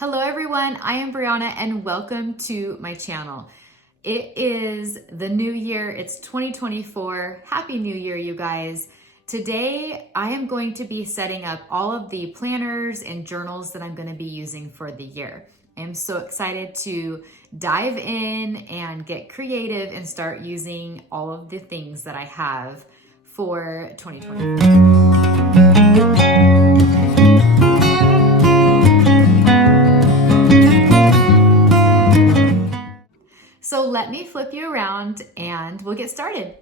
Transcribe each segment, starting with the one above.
Hello everyone, I am Brianna and welcome to my channel. It is the new year, it's 2024. Happy New Year, you guys. Today, I am going to be setting up all of the planners and journals that I'm going to be using for the year. I am so excited to dive in and get creative and start using all of the things that I have for 2024. So let me flip you around and we'll get started.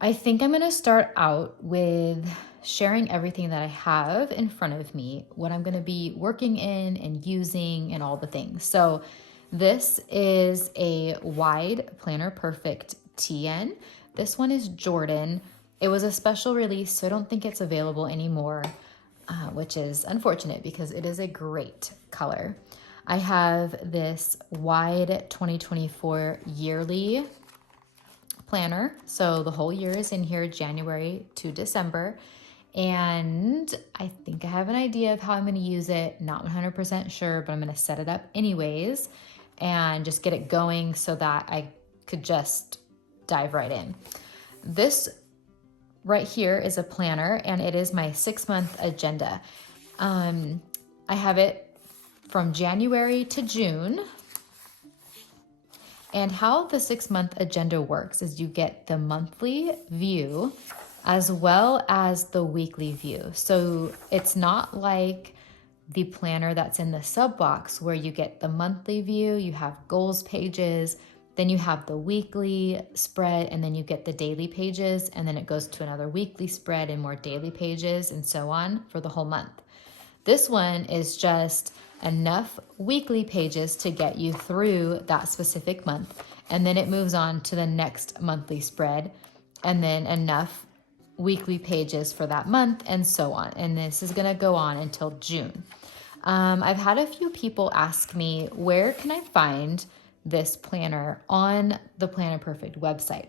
I think I'm gonna start out with sharing everything that I have in front of me, what I'm gonna be working in and using and all the things. So this is a wide Planner Perfect TN. This one is Jordan. It was a special release, so I don't think it's available anymore, which is unfortunate because it is a great color. I have this wide 2024 yearly planner. So the whole year is in here, January to December. And I think I have an idea of how I'm going to use it. Not 100% sure, but I'm going to set it up anyways and just get it going so that I could just dive right in. This right here is a planner and it is my 6-month agenda. I have it from January to June. And how the 6-month agenda works is you get the monthly view as well as the weekly view. So it's not like the planner that's in the sub box where you get the monthly view, you have goals pages, then you have the weekly spread, and then you get the daily pages, and then it goes to another weekly spread and more daily pages and so on for the whole month. This one is just enough weekly pages to get you through that specific month. And then it moves on to the next monthly spread and then enough weekly pages for that month and so on. And this is going to go on until June. I've had a few people ask me, where can I find this planner on the Planner Perfect website?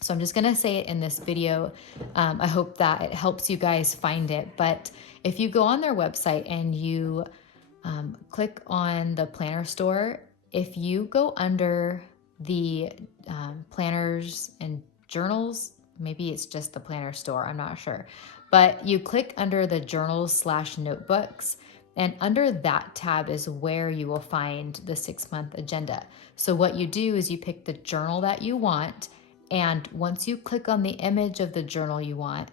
So I'm just going to say it in this video. I hope that it helps you guys find it. But if you go on their website and you click on the planner store, if you go under the planners and journals, maybe it's just the planner store, I'm not sure. But you click under the journals/notebooks, and under that tab is where you will find the 6-month agenda. So what you do is you pick the journal that you want, and once you click on the image of the journal you want,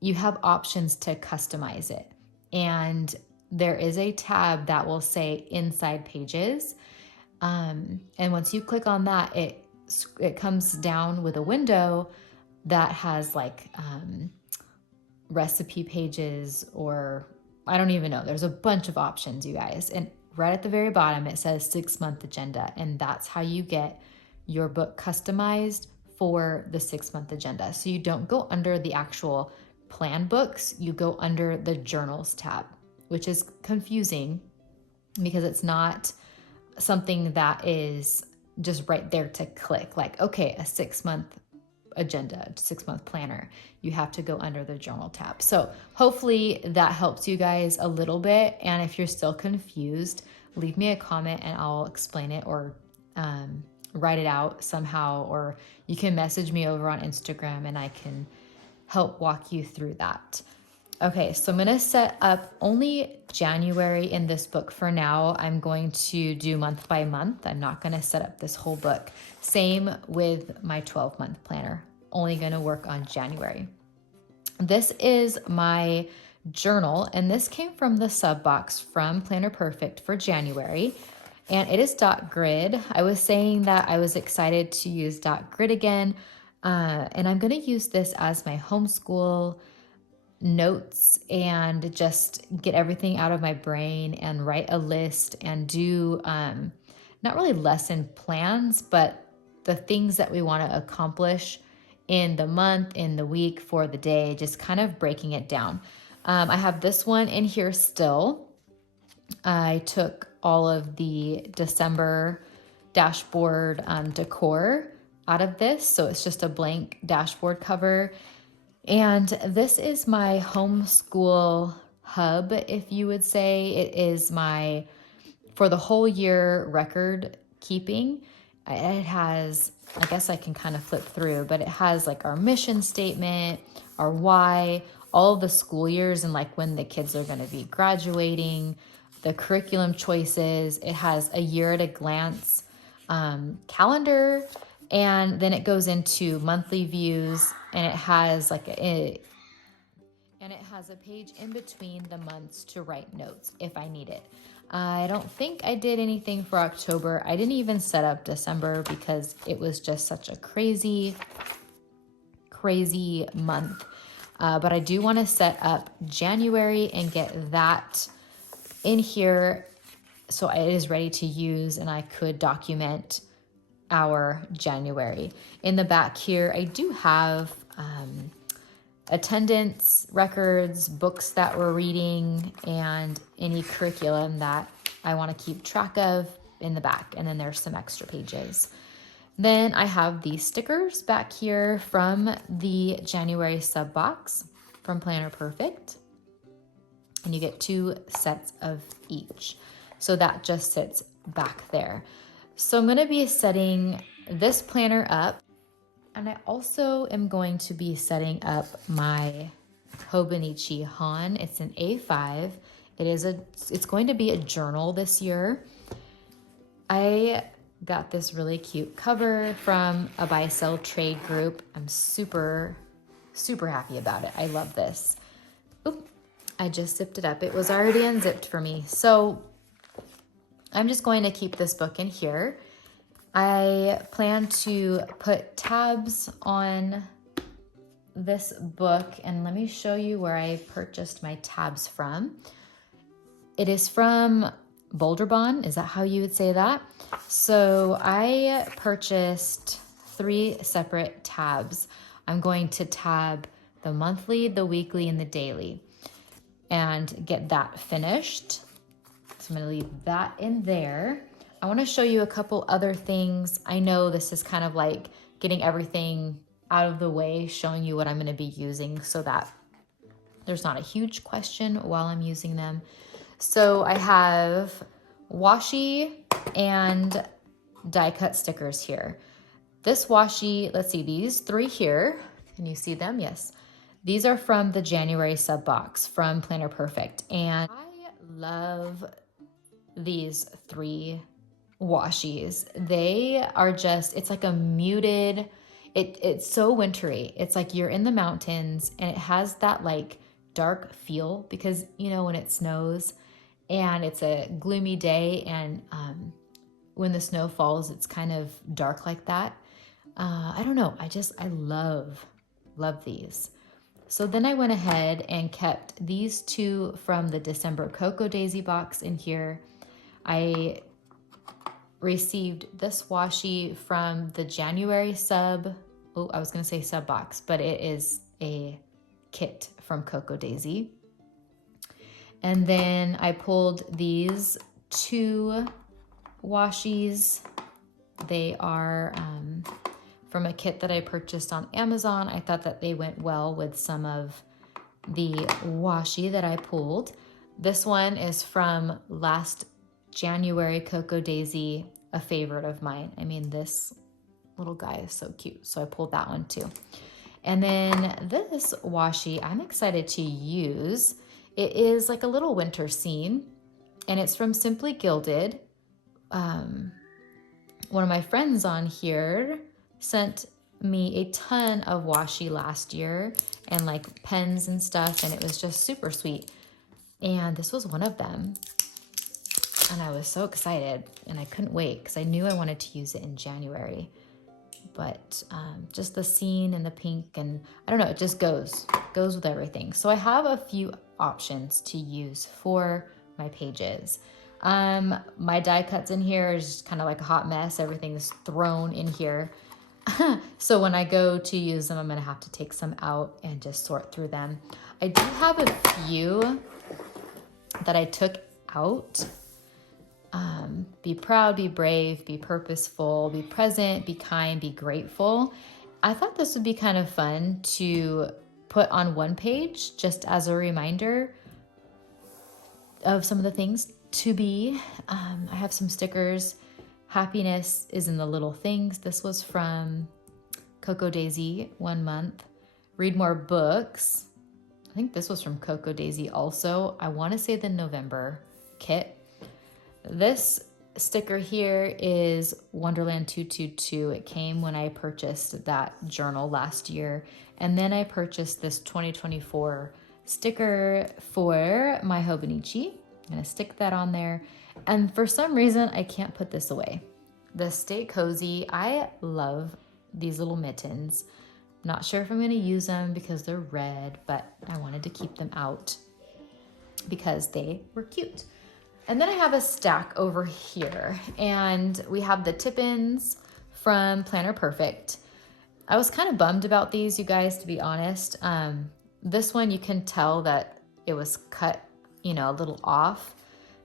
you have options to customize it. And there is a tab that will say Inside Pages. And once you click on that, it comes down with a window that has like recipe pages, or I don't even know. There's a bunch of options, you guys. And right at the very bottom, it says 6-month agenda. And that's how you get your book customized for the 6-month agenda. So you don't go under the actual plan books, you go under the journals tab, which is confusing because it's not something that is just right there to click. Like, okay, a 6-month agenda, 6-month planner, you have to go under the journal tab. So hopefully that helps you guys a little bit. And if you're still confused, leave me a comment and I'll explain it, or write it out somehow, or you can message me over on Instagram and I can help walk you through that. Okay, so I'm going to set up only January in this book for now. I'm going to do month by month. I'm not going to set up this whole book. Same with my 12-month planner. Only going to work on January. This is my journal, and this came from the sub box from Planner Perfect for January, and it is dot grid. I was saying that I was excited to use dot grid again, and I'm going to use this as my homeschool notes and just get everything out of my brain and write a list and do not really lesson plans, but the things that we want to accomplish in the month, in the week, for the day, just kind of breaking it down. I have this one in here still. I took all of the December dashboard decor out of this, so it's just a blank dashboard cover. And this is my homeschool hub, if you would say. It is my, for the whole year record keeping. It has, I guess I can kind of flip through, but it has like our mission statement, our why, all of the school years and like when the kids are going to be graduating, the curriculum choices. It has a year at a glance calendar, and then it goes into monthly views, and it has like a page in between the months to write notes if I need it. I don't think I did anything for October. I didn't even set up December because it was just such a crazy month. But I do want to set up January and get that in here so it is ready to use and I could document our January. In the back here, I do have attendance records, books that we're reading, and any curriculum that I want to keep track of in the back. And then there's some extra pages. Then I have these stickers back here from the January sub box from Planner Perfect. And you get 2 sets of each. So that just sits back there. So I'm going to be setting this planner up. And I also am going to be setting up my Hobonichi Hon. It's an A5. It's going to be a journal this year. I got this really cute cover from a buy sell trade group. I'm super happy about it. I love this. Oop, I just zipped it up. It was already unzipped for me. So I'm just going to keep this book in here. I plan to put tabs on this book, and let me show you where I purchased my tabs from. It is from Boulder Bond. Is that how you would say that? So I purchased 3 separate tabs. I'm going to tab the monthly, the weekly, and the daily and get that finished. So I'm going to leave that in there. I want to show you a couple other things. I know this is kind of like getting everything out of the way, showing you what I'm going to be using so that there's not a huge question while I'm using them. So I have washi and die cut stickers here. This washi, let's see, these 3 here. Can you see them? Yes. These are from the January sub box from Planner Perfect. And I love these 3 washis. They are just, it's like a muted, it's so wintry. It's like you're in the mountains and it has that like dark feel because, you know, when it snows and it's a gloomy day and when the snow falls, it's kind of dark like that. I don't know. I love these. So then I went ahead and kept these 2 from the December Cocoa Daisy box in here. I received this washi from the January sub. Oh, I was going to say sub box, but it is a kit from Cocoa Daisy. And then I pulled these 2 washis. They are from a kit that I purchased on Amazon. I thought that they went well with some of the washi that I pulled. This one is from last January Cocoa Daisy, a favorite of mine. I mean, this little guy is so cute. So I pulled that one too. And then this washi, I'm excited to use. It is like a little winter scene and it's from Simply Gilded. One of my friends on here sent me a ton of washi last year and like pens and stuff. And it was just super sweet. And this was one of them. And I was so excited and I couldn't wait because I knew I wanted to use it in January. But just the scene and the pink and I don't know, it just goes with everything. So I have a few options to use for my pages. My die cuts in here is just kind of like a hot mess. Everything's thrown in here. So when I go to use them, I'm going to have to take some out and just sort through them. I do have a few that I took out. Be proud, be brave, be purposeful, be present, be kind, be grateful. I thought this would be kind of fun to put on one page just as a reminder of some of the things to be. I have some stickers. Happiness is in the little things. This was from Cocoa Daisy, 1 month. Read more books. I think this was from Cocoa Daisy also. I want to say the November kit. This sticker here is Wonderland 222. It came when I purchased that journal last year. And then I purchased this 2024 sticker for my Hobonichi. I'm going to stick that on there. And for some reason, I can't put this away. The Stay Cozy. I love these little mittens. Not sure if I'm going to use them because they're red, but I wanted to keep them out because they were cute. And then I have a stack over here, and we have the tip-ins from Planner Perfect. I was kind of bummed about these, you guys, to be honest. This one, you can tell that it was cut, a little off.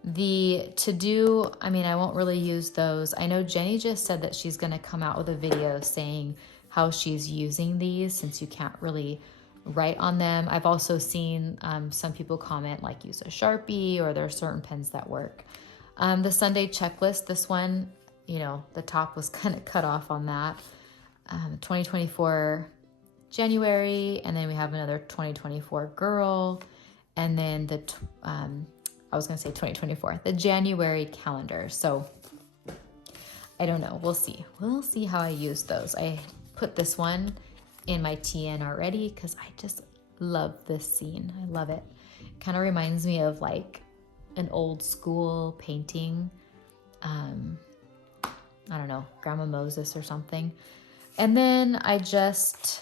The to-do, I won't really use those. I know Jenny just said that she's going to come out with a video saying how she's using these since you can't really write on them. I've also seen some people comment like use a Sharpie, or there are certain pens that work. The Sunday checklist, this one, the top was kind of cut off on that. 2024 January, and then we have another 2024 girl, and then I was going to say 2024, the January calendar. So I don't know. We'll see. We'll see how I use those. I put this one in my TN already because I just love this scene. I love it. It kind of reminds me of like an old school painting. I don't know, Grandma Moses or something. And then I just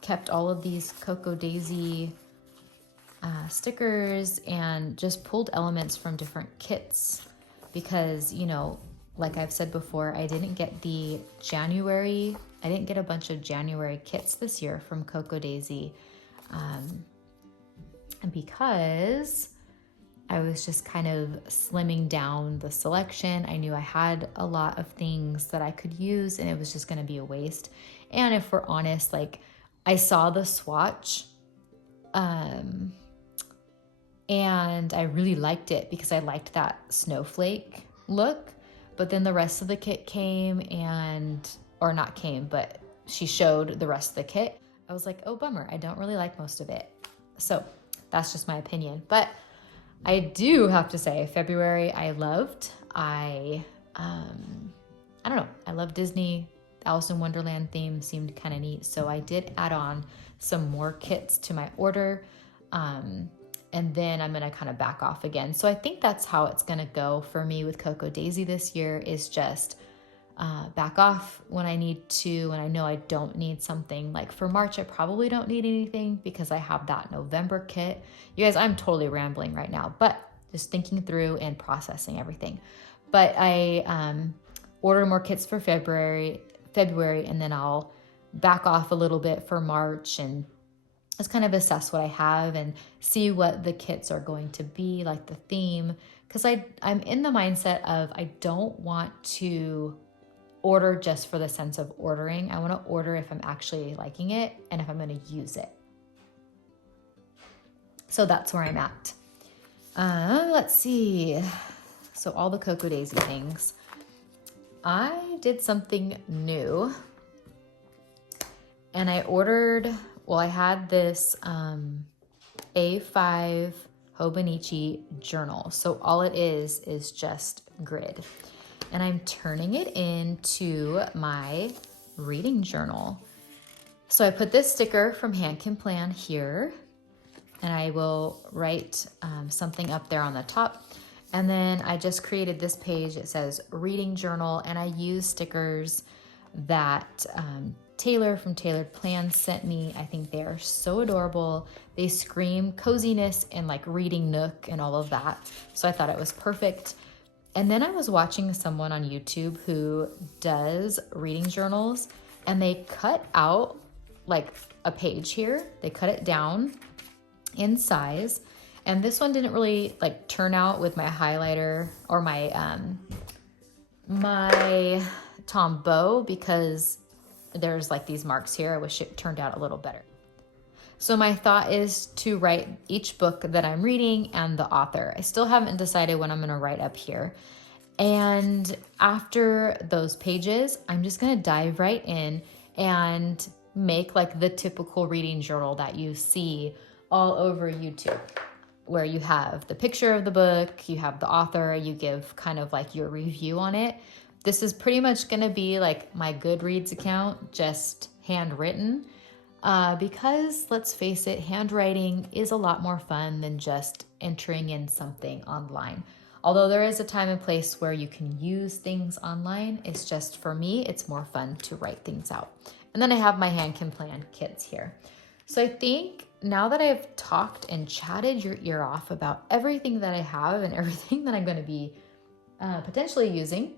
kept all of these Cocoa Daisy stickers and just pulled elements from different kits because, like I've said before, I didn't get a bunch of January kits this year from Cocoa Daisy. And because I was just kind of slimming down the selection, I knew I had a lot of things that I could use and it was just going to be a waste. And if we're honest, like I saw the swatch, and I really liked it because I liked that snowflake look. But then the rest of the kit but she showed the rest of the kit. I was like, oh, bummer. I don't really like most of it. So that's just my opinion. But I do have to say February I loved. I don't know. I love Disney. Alice in Wonderland theme seemed kind of neat. So I did add on some more kits to my order. And then I'm going to kind of back off again. So I think that's how it's going to go for me with Cocoa Daisy this year is just back off when I need to. And I know I don't need something. Like for March, I probably don't need anything because I have that November kit. You guys, I'm totally rambling right now, but just thinking through and processing everything. But I order more kits for February, and then I'll back off a little bit for March and just kind of assess what I have and see what the kits are going to be, like the theme. Because I'm in the mindset of I don't want to order just for the sense of ordering. I want to order if I'm actually liking it and if I'm going to use it. So that's where I'm at. Let's see. So all the Cocoa Daisy things. I did something new. And I ordered... Well, I had this A5 Hobonichi journal. So all it is just grid. And I'm turning it into my reading journal. So I put this sticker from HanCanPlan here. And I will write something up there on the top. And then I just created this page. It says reading journal. And I use stickers that... Taylor from Tailored Plans sent me. I think they are so adorable. They scream coziness and like reading nook and all of that. So I thought it was perfect. And then I was watching someone on YouTube who does reading journals and they cut out like a page here. They cut it down in size. And this one didn't really like turn out with my highlighter or my Tombow because there's like these marks here. I wish it turned out a little better. So my thought is to write each book that I'm reading and the author. I still haven't decided what I'm going to write up here. And after those pages, I'm just going to dive right in and make like the typical reading journal that you see all over YouTube, where you have the picture of the book, you have the author, you give kind of like your review on it. This is pretty much going to be like my Goodreads account, just handwritten. Because let's face it, handwriting is a lot more fun than just entering in something online. Although there is a time and place where you can use things online, it's just for me, it's more fun to write things out. And then I have my HanCanPlan kits here. So I think now that I've talked and chatted your ear off about everything that I have and everything that I'm going to be potentially using,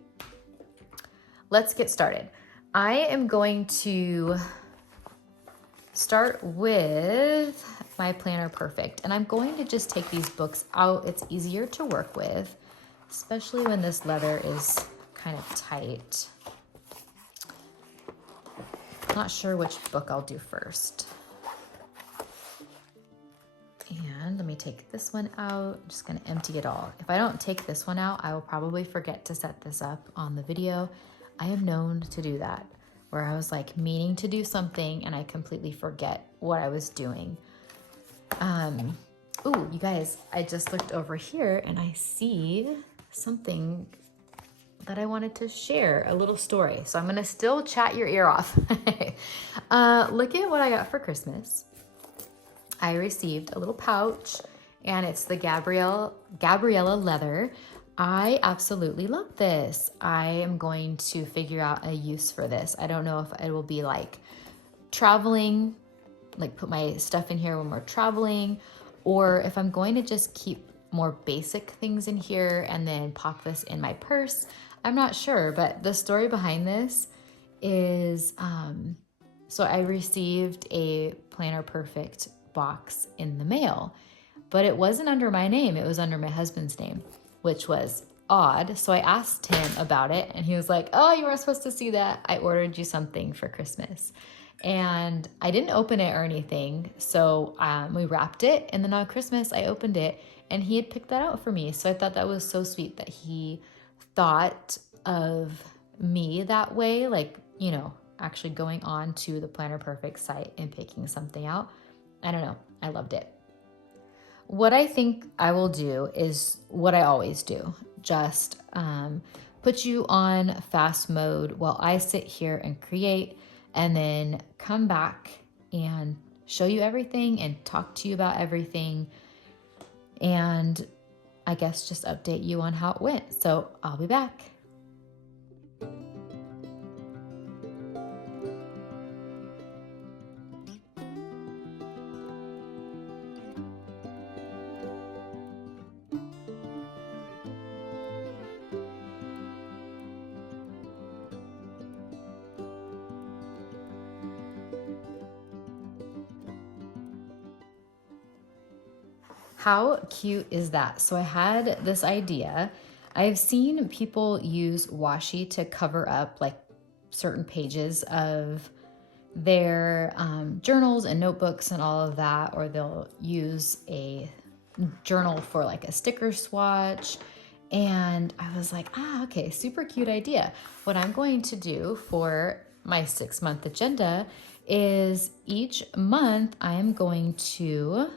let's get started. I am going to start with my Planner Perfect, and I'm going to just take these books out. It's easier to work with, especially when this leather is kind of tight. Not sure which book I'll do first. And let me take this one out. I'm just going to empty it all. If I don't take this one out, I will probably forget to set this up on the video. I am known to do that, where I was like meaning to do something and I completely forget what I was doing. Ooh, you guys, I just looked over here and I see something that I wanted to share, a little story. So I'm gonna still chat your ear off. Look at what I got for Christmas. I received a little pouch and it's the Gabriella leather. I absolutely love this. I am going to figure out a use for this. I don't know if it will be like traveling, like put my stuff in here when we're traveling, or if I'm going to just keep more basic things in here and then pop this in my purse. I'm not sure, but the story behind this is, so I received a Planner Perfect box in the mail, but it wasn't under my name. It was under my husband's name, which was odd. So I asked him about it and he was like, oh, you weren't supposed to see that. I ordered you something for Christmas. And I didn't open it or anything. So we wrapped it. And then on Christmas, I opened it and he had picked that out for me. So I thought that was so sweet that he thought of me that way. Like, you know, actually going on to the Planner Perfect site and picking something out. I don't know. I loved it. What I think I will do is what I always do. Just put you on fast mode while I sit here and create, and then come back and show you everything and talk to you about everything. And I guess just update you on how it went. So I'll be back. How cute is that? So I had this idea. I've seen people use washi to cover up like certain pages of their journals and notebooks and all of that, or they'll use a journal for like a sticker swatch. And I was like, okay, super cute idea. What I'm going to do for my 6-month agenda is each month I am going to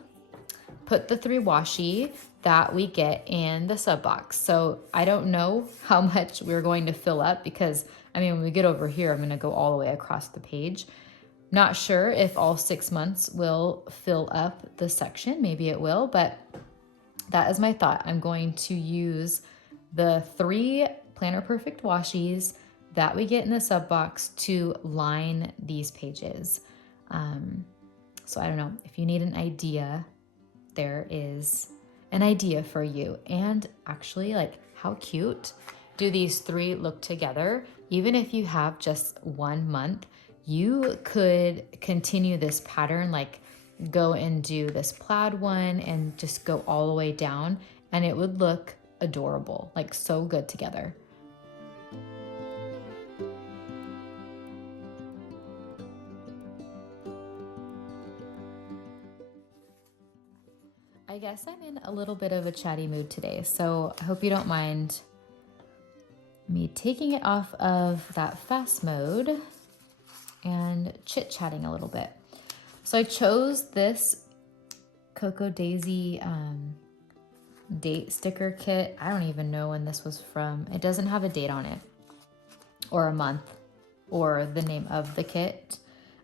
put the 3 washi that we get in the sub box. So I don't know how much we're going to fill up because, I mean, when we get over here, I'm going to go all the way across the page. Not sure if all 6 months will fill up the section. Maybe it will, but that is my thought. I'm going to use the 3 Planner Perfect washis that we get in the sub box to line these pages. So I don't know if you need an idea. There is an idea for you. And actually, like, how cute do these 3 look together? Even if you have just 1 month, you could continue this pattern, like go and do this plaid one and just go all the way down, and it would look adorable, like so good together. I guess I'm in a little bit of a chatty mood today, so I hope you don't mind me taking it off of that fast mode and chit-chatting a little bit. So I chose this Cocoa Daisy date sticker kit. I don't even know when this was from. It doesn't have a date on it, or a month, or the name of the kit.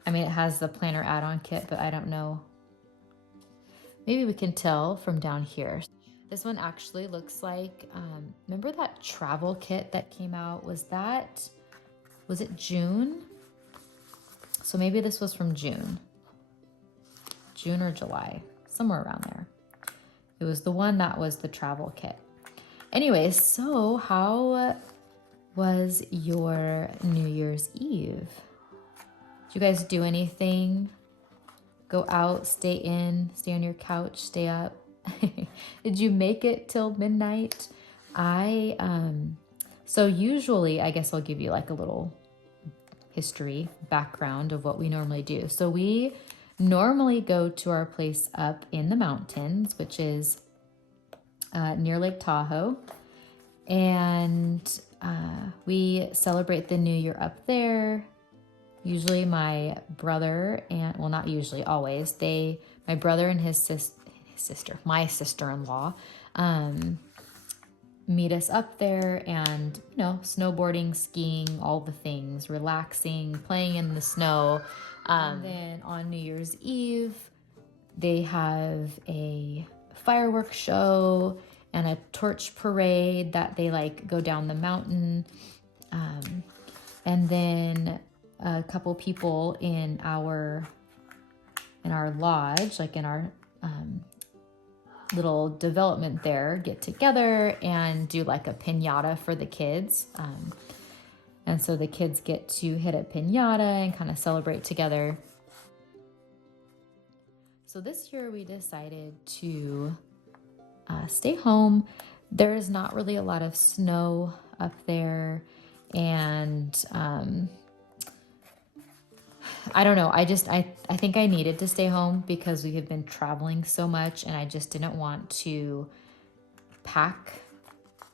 I mean, it has the planner add-on kit, but I don't know. Maybe we can tell from down here. This one actually looks like, remember that travel kit that came out? Was it June? So maybe this was from June or July, somewhere around there. It was the one that was the travel kit. Anyways, so how was your New Year's Eve? Did you guys do anything? Go out, stay in, stay on your couch, stay up? Did you make it till midnight? So usually, I guess I'll give you like a little history background of what we normally do. So we normally go to our place up in the mountains, which is near Lake Tahoe. And we celebrate the New Year up there. Usually my brother and, well, not usually, always, my brother and my sister-in-law, meet us up there and, snowboarding, skiing, all the things, relaxing, playing in the snow. And then on New Year's Eve, they have a fireworks show and a torch parade that they go down the mountain. And then a couple people in our lodge, in our little development there, get together and do a piñata for the kids. And so the kids get to hit a piñata and kind of celebrate together. So this year we decided to stay home. There is not really a lot of snow up there, and I don't know. I think I needed to stay home because we have been traveling so much, and I just didn't want to pack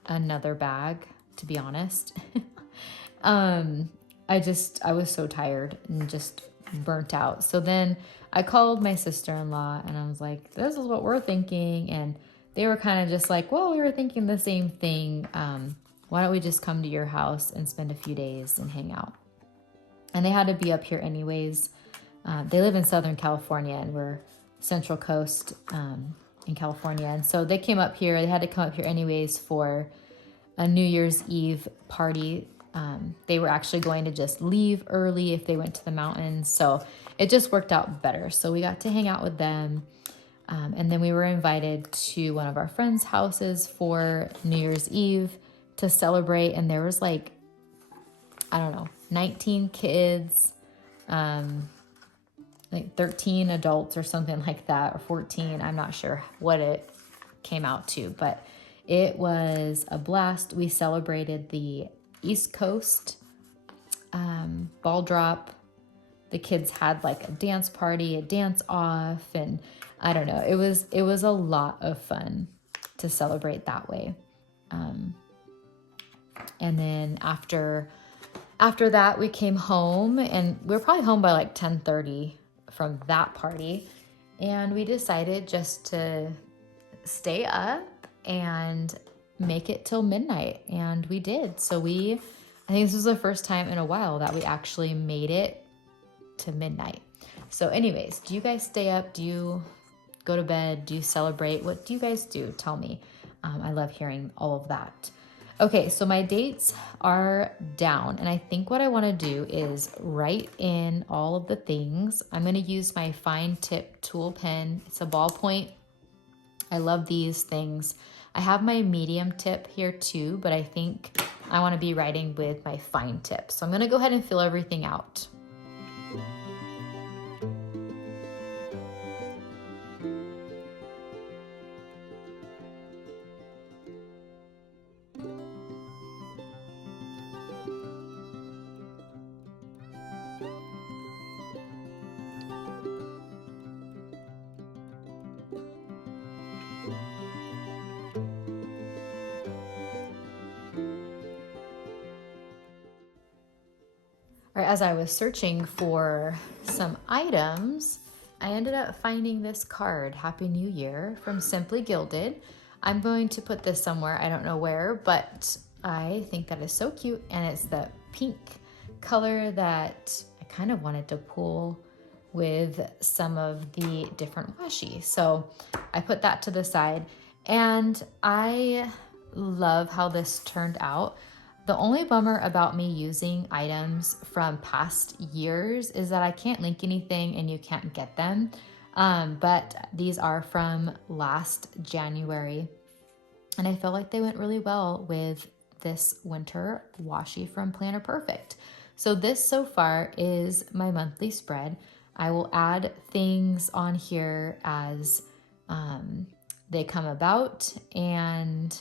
another bag, to be honest. I was so tired and just burnt out. So then I called my sister-in-law and I was like, this is what we're thinking. And they were kind of just like, well, we were thinking the same thing. Why don't we just come to your house and spend a few days and hang out? And they had to be up here anyways. They live in Southern California and we're Central Coast in California. And so they came up here. They had to come up here anyways for a New Year's Eve party. They were actually going to just leave early if they went to the mountains. So it just worked out better. So we got to hang out with them. And then we were invited to one of our friends' houses for New Year's Eve to celebrate. And there was 19 kids, 13 adults or something like that, or 14. I'm not sure what it came out to, but it was a blast. We celebrated the East Coast ball drop. The kids had a dance party, a dance off, and I don't know. It was a lot of fun to celebrate that way. And then after that, we came home, and we were probably home by 10:30 from that party. And we decided just to stay up and make it till midnight. And we did. So I think this was the first time in a while that we actually made it to midnight. So anyways, do you guys stay up? Do you go to bed? Do you celebrate? What do you guys do? Tell me. I love hearing all of that. Okay, so my dates are down, and I think what I want to do is write in all of the things. I'm going to use my fine tip tool pen. It's a ballpoint. I love these things. I have my medium tip here too, but I think I want to be writing with my fine tip. So I'm going to go ahead and fill everything out. as I was searching for some items, I ended up finding this card, Happy New Year, from Simply Gilded. I'm going to put this somewhere, I don't know where, but I think that is so cute, and it's the pink color that I kind of wanted to pull with some of the different washi. So I put that to the side, and I love how this turned out. The only bummer about me using items from past years is that I can't link anything and you can't get them. But these are from last January, and I feel like they went really well with this winter washi from Planner Perfect. So this so far is my monthly spread. I will add things on here as they come about, and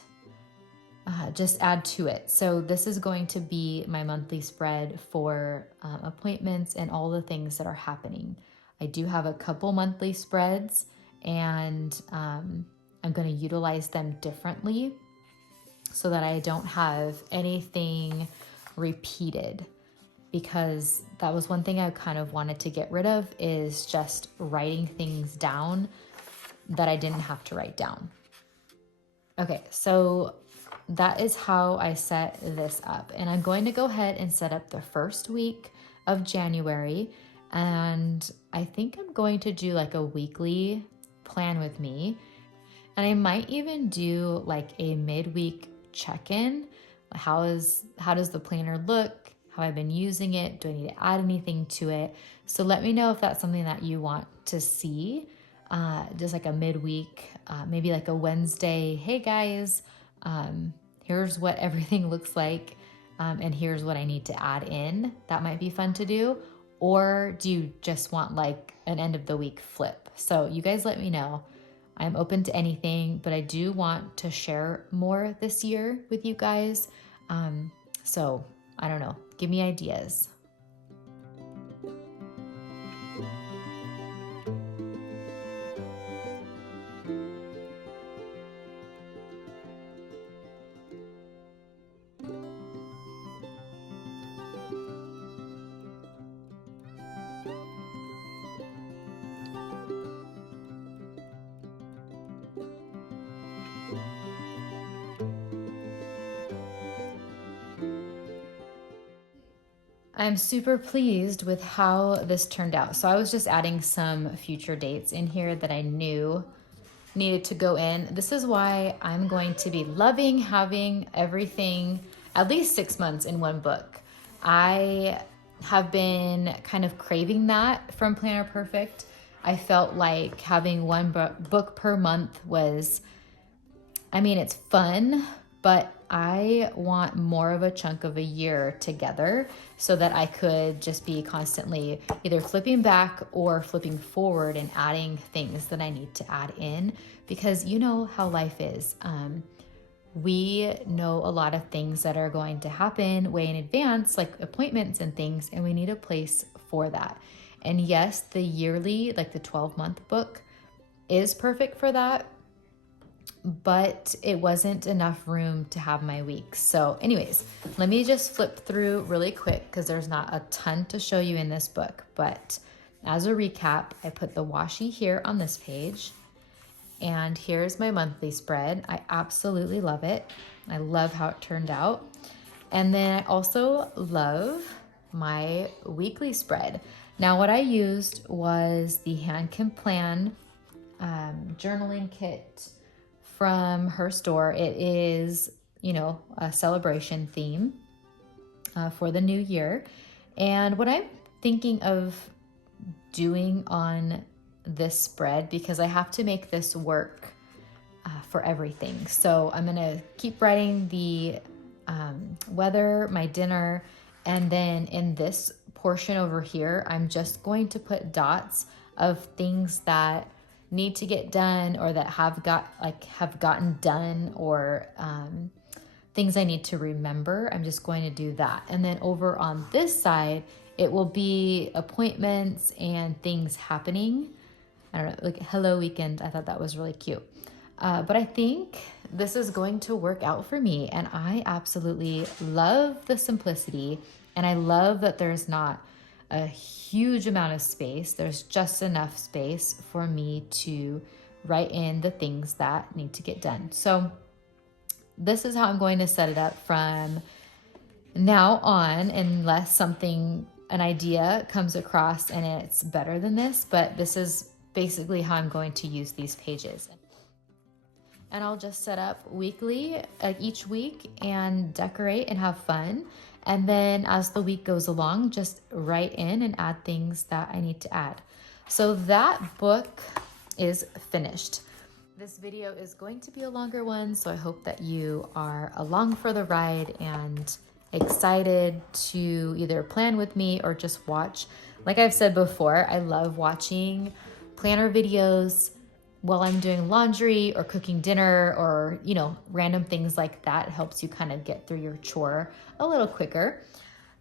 just add to it. So this is going to be my monthly spread for appointments and all the things that are happening. I do have a couple monthly spreads, and I'm going to utilize them differently so that I don't have anything repeated, because that was one thing I kind of wanted to get rid of, is just writing things down that I didn't have to write down. Okay, so that is how I set this up. And I'm going to go ahead and set up the first week of January. And I think I'm going to do like a weekly plan with me. And I might even do like a midweek check-in. How does the planner look? How I've been using it? Do I need to add anything to it? So let me know if that's something that you want to see. Just like a midweek, maybe like a Wednesday, hey guys, here's what everything looks like, and here's what I need to add in. That might be fun to do. Or do you just want like an end of the week flip? So you guys let me know. I'm open to anything, but I do want to share more this year with you guys. So I don't know, give me ideas. I'm super pleased with how this turned out. So I was just adding some future dates in here that I knew needed to go in. This is why I'm going to be loving having everything at least 6 months in one book. I have been kind of craving that from Planner Perfect. I felt like having one book per month was, I mean, it's fun, but I want more of a chunk of a year together so that I could just be constantly either flipping back or flipping forward and adding things that I need to add in, because you know how life is. We know a lot of things that are going to happen way in advance, like appointments and things, and we need a place for that. And yes, the yearly, like the 12-month book is perfect for that, but it wasn't enough room to have my weeks. So anyways, let me just flip through really quick because there's not a ton to show you in this book. But as a recap, I put the washi here on this page, and here's my monthly spread. I absolutely love it. I love how it turned out. And then I also love my weekly spread. Now what I used was the HanCanPlan journaling kit from her store. It is, you know, a celebration theme for the new year. And what I'm thinking of doing on this spread, because I have to make this work for everything. So I'm gonna keep writing the weather, my dinner, and then in this portion over here, I'm just going to put dots of things that need to get done or that have gotten done, or things I need to remember. I'm just going to do that. And then over on this side, it will be appointments and things happening. I don't know, like hello weekend. I thought that was really cute. But I think this is going to work out for me. And I absolutely love the simplicity. And I love that there's not a huge amount of space. There's just enough space for me to write in the things that need to get done. So this is how I'm going to set it up from now on, unless an idea comes across and it's better than this. But this is basically how I'm going to use these pages. And I'll just set up weekly, each week, and decorate and have fun. And then as the week goes along, just write in and add things that I need to add. So that book is finished. This video is going to be a longer one, so I hope that you are along for the ride and excited to either plan with me or just watch. Like I've said before, I love watching planner videos while I'm doing laundry or cooking dinner or, random things like that. It helps you kind of get through your chore a little quicker.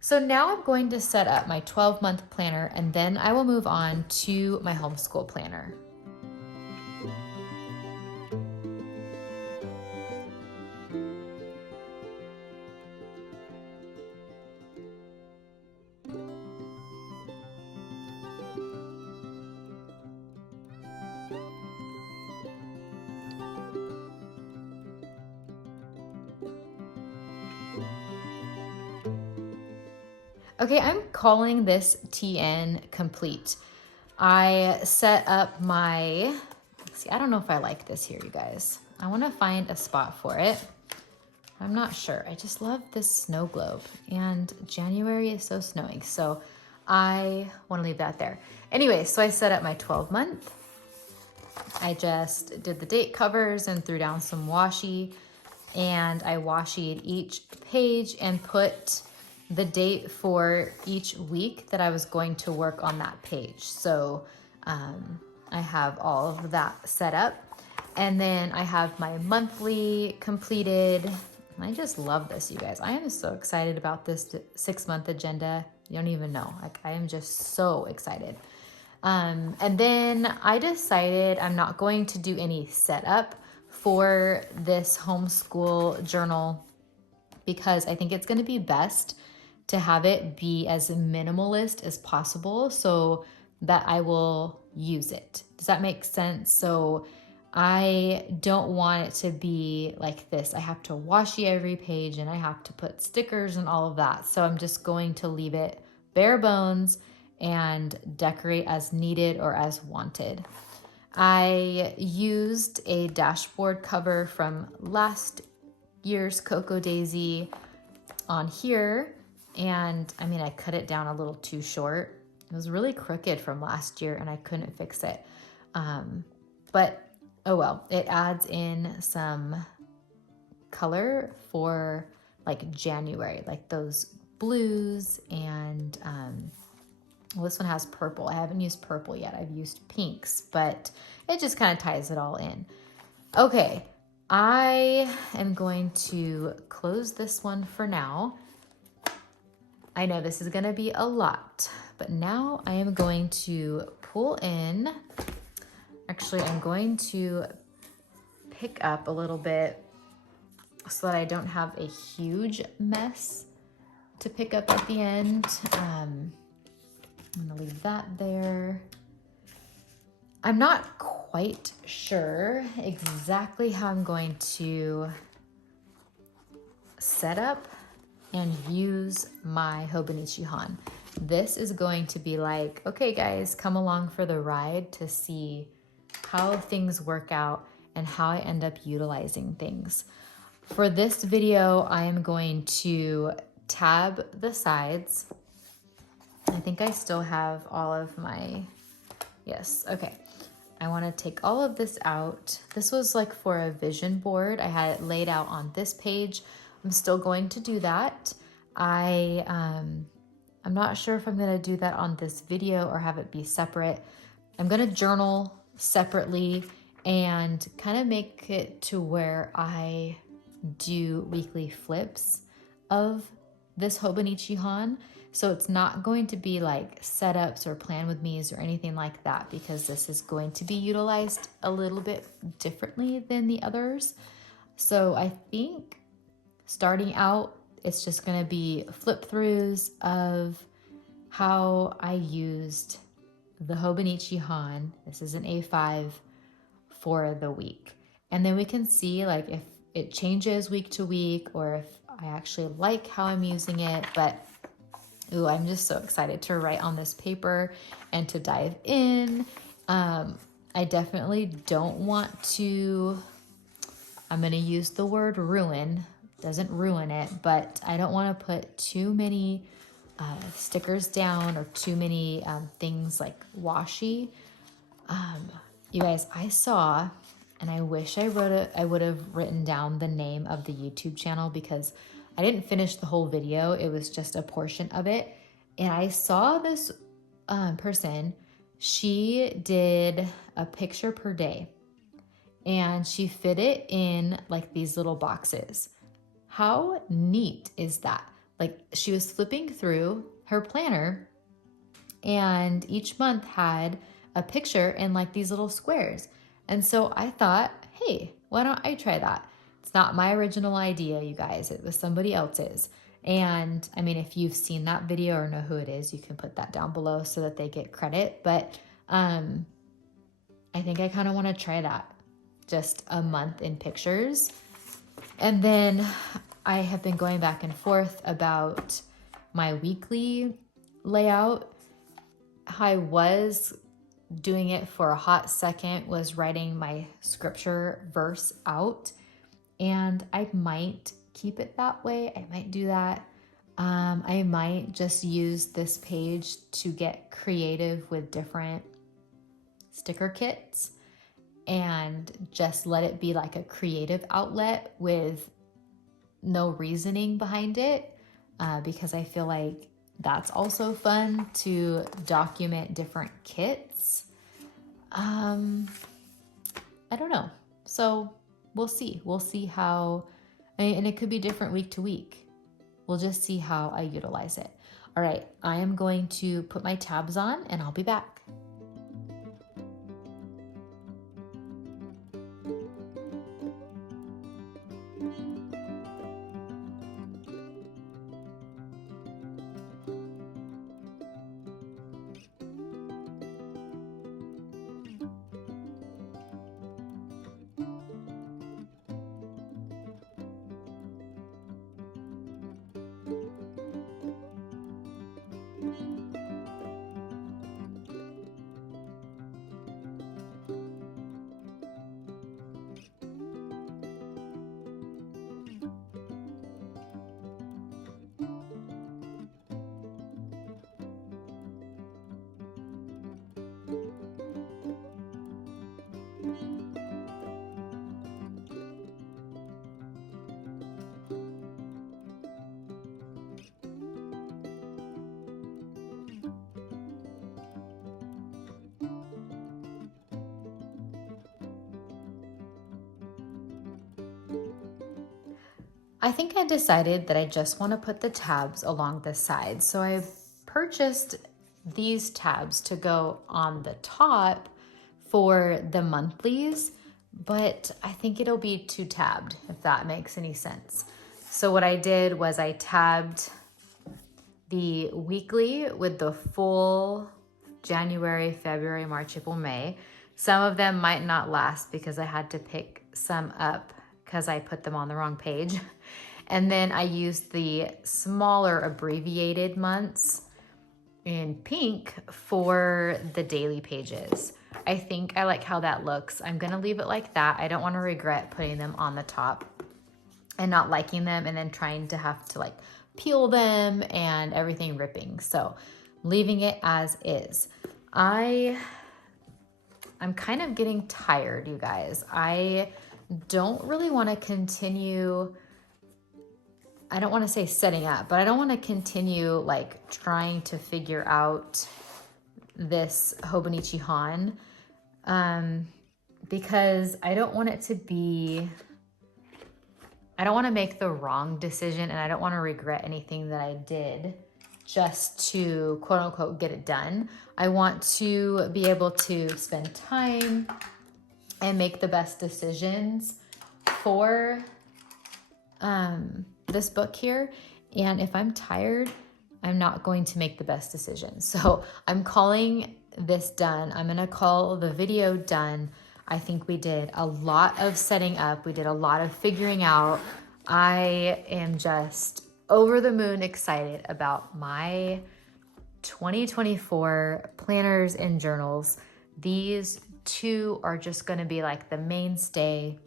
So now I'm going to set up my 12-month planner, and then I will move on to my homeschool planner. Okay, I'm calling this TN complete. I set up I don't know if I like this here, you guys. I want to find a spot for it. I'm not sure. I just love this snow globe, and January is so snowy, so I want to leave that there. Anyway, so I set up my 12-month. I just did the date covers and threw down some washi, and I washied each page and put the date for each week that I was going to work on that page. So I have all of that set up. And then I have my monthly completed. I just love this, you guys. I am so excited about this 6-month agenda. You don't even know. I am just so excited. And then I decided I'm not going to do any setup for this homeschool journal because I think it's going to be best to have it be as minimalist as possible so that I will use it. Does that make sense? So I don't want it to be like this. I have to washi every page and I have to put stickers and all of that. So I'm just going to leave it bare bones and decorate as needed or as wanted. I used a dashboard cover from last year's Cocoa Daisy on here. And I cut it down a little too short. It was really crooked from last year and I couldn't fix it. But oh well, it adds in some color for like January, like those blues and this one has purple. I haven't used purple yet. I've used pinks, but it just kind of ties it all in. Okay, I am going to close this one for now. I know this is gonna be a lot, but now I am going to pull in. Actually, I'm going to pick up a little bit so that I don't have a huge mess to pick up at the end. I'm gonna leave that there. I'm not quite sure exactly how I'm going to set up and use my Hobonichi Hon. This is going to be like, okay guys, come along for the ride to see how things work out and how I end up utilizing things. For this video, I am going to tab the sides. I think I still have all of my, yes, okay. I want to take all of this out. This was like for a vision board. I had it laid out on this page. I'm still going to do that. I'm not sure if I'm going to do that on this video or have it be separate. I'm going to journal separately and kind of make it to where I do weekly flips of this Hobonichi Hon. So it's not going to be like setups or plan with me's or anything like that, because this is going to be utilized a little bit differently than the others. So I think starting out, it's just going to be flip throughs of how I used the Hobonichi Hon. This is an A5 for the week. And then we can see like if it changes week to week or if I actually like how I'm using it. But ooh, I'm just so excited to write on this paper and to dive in. I definitely don't want to, I'm going to use the word ruin, doesn't ruin it, but I don't want to put too many stickers down or too many things like washi. You guys, I saw, and I wish I would have written down the name of the YouTube channel, because I didn't finish the whole video. It was just a portion of it. And I saw this person, she did a picture per day and she fit it in like these little boxes. How neat is that? Like, she was flipping through her planner and each month had a picture in like these little squares. And so I thought, hey, why don't I try that? It's not my original idea, you guys. It was somebody else's. And I mean, if you've seen that video or know who it is, you can put that down below so that they get credit. But I think I kind of want to try that. Just a month in pictures. And then I have been going back and forth about my weekly layout. I was doing it for a hot second, was writing my scripture verse out, and I might keep it that way. I might do that. I might just use this page to get creative with different sticker kits and just let it be like a creative outlet with no reasoning behind it, because I feel like that's also fun to document different kits. I don't know. So we'll see. We'll see how, and it could be different week to week. We'll just see how I utilize it. All right, I am going to put my tabs on and I'll be back. I think I decided that I just want to put the tabs along the side. So I purchased these tabs to go on the top for the monthlies, but I think it'll be too tabbed, if that makes any sense. So what I did was I tabbed the weekly with the full January, February, March, April, May. Some of them might not last because I had to pick some up because I put them on the wrong page. And then I used the smaller abbreviated months in pink for the daily pages. I think I like how that looks. I'm gonna leave it like that. I don't wanna regret putting them on the top and not liking them and then trying to have to like peel them and everything ripping. So leaving it as is. I'm kind of getting tired, you guys. I don't really want to continue, I don't want to say setting up, but I don't want to continue like trying to figure out this Hobonichi Hon, because I don't want it to be I don't want to make the wrong decision, and I don't want to regret anything that I did just to quote unquote get it done. I want to be able to spend time and make the best decisions for this book here. And if I'm tired, I'm not going to make the best decisions. So I'm calling this done. I'm going to call the video done. I think we did a lot of setting up. We did a lot of figuring out. I am just over the moon excited about my 2024 planners and journals. These two are just going to be like the mainstay.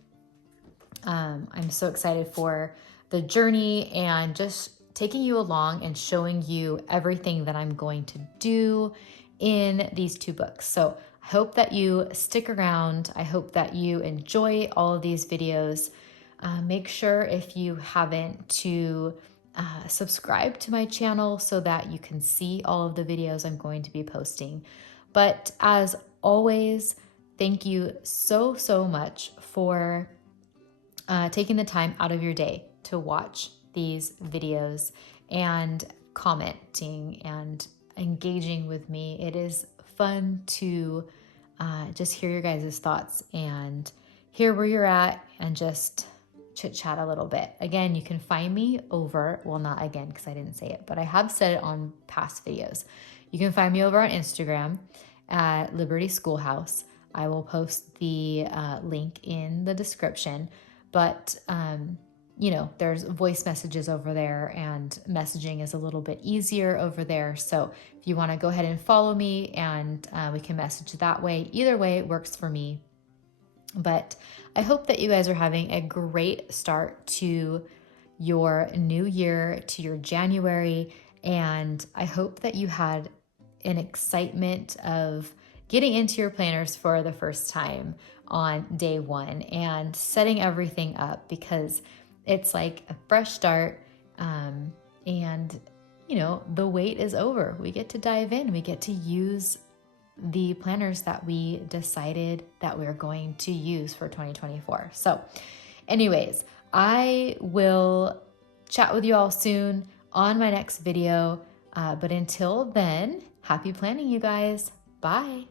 I'm so excited for the journey and just taking you along and showing you everything that I'm going to do in these two books. So I hope that you stick around. I hope that you enjoy all of these videos. Make sure, if you haven't, to subscribe to my channel so that you can see all of the videos I'm going to be posting. But as always, thank you so, so much for taking the time out of your day to watch these videos and commenting and engaging with me. It is fun to just hear your guys' thoughts and hear where you're at and just chit chat a little bit. Again, you can find me over, well, not again because I didn't say it, but I have said it on past videos. You can find me over on Instagram at Liberty Schoolhouse. I will post the link in the description, but you know, there's voice messages over there and messaging is a little bit easier over there. So if you want to go ahead and follow me and we can message that way, either way, it works for me. But I hope that you guys are having a great start to your new year, to your January. And I hope that you had an excitement of getting into your planners for the first time on day one and setting everything up, because it's like a fresh start. And, you know, the wait is over. We get to dive in. We get to use the planners that we decided that we're going to use for 2024. So anyways, I will chat with you all soon on my next video. But until then, happy planning, you guys. Bye.